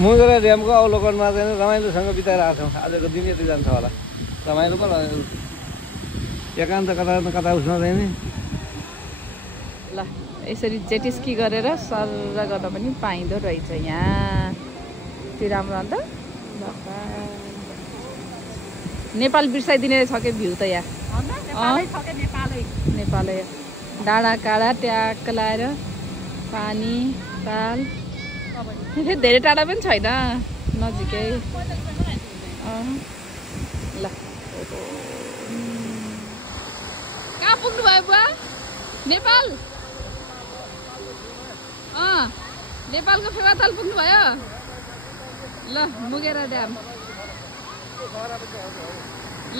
Mughira ड्यामको अवलोकनमा चाहिँ रमाइलोसँग बिताइरहेको छौँ। आजको दिन यति जान्छ होला। रमाइलो पो रह्यो। एकान्त कता कता उठ्न जाने। ल यसरी जेटिस्की गरेर सर गर्न पनि पाइँदो रहेछ यहाँ। त्यो राम्रो अन्त नेपाल बिर्साइदिने छ के भ्यू त यहाँ। नेपालै डाँडा काँडा ट्याक्क लाएर पानी ताल धेरै टाढा पनि छैन नजिकै। ल कहाँ पुग्नु भयो बुवा? नेपाल? नेपालको फेवाताल पुग्नु भयो? ल मुगेरा ड्याम।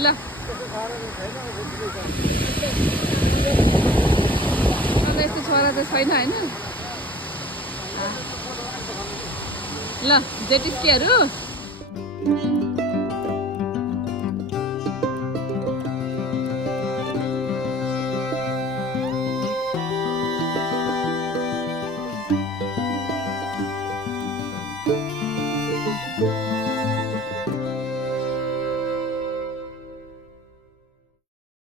ल यस्तो छोरा त छैन होइन। ल जेटिस्कीहरू